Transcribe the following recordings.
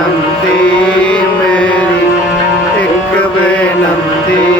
ਬੇਨਤੀ ਮੇਰੀ ਇੱਕ ਬੇਨਤੀ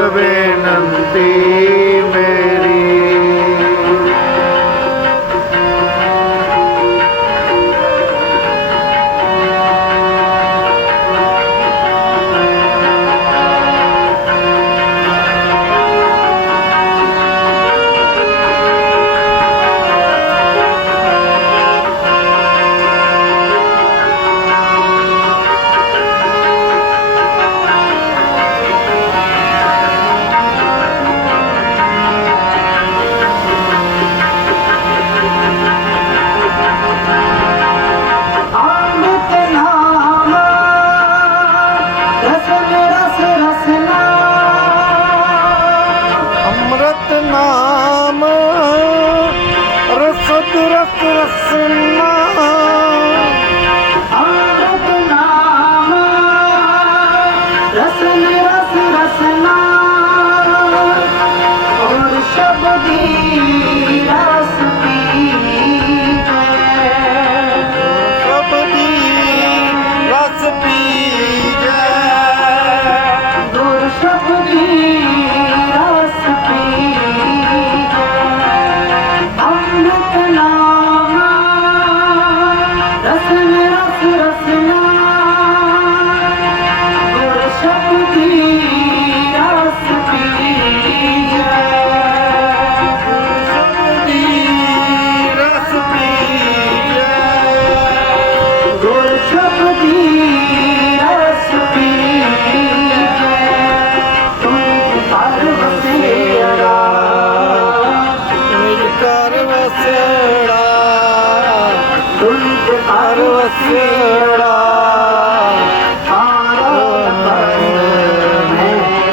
शुभेनन्ति I'm not Listen. ਅਸੜਾ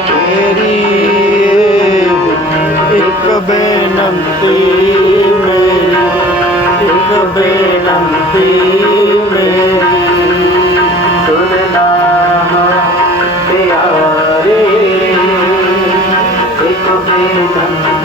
ਤੇਰੀ ਇੱਕ ਬੇਨੰਤੀ ਮੇਰੀ ਇੱਕ ਬੇਨੰਤੀ ਮੇਰੀ। ਪਿਆਰੇ ਇੱਕ ਬੇਦਮ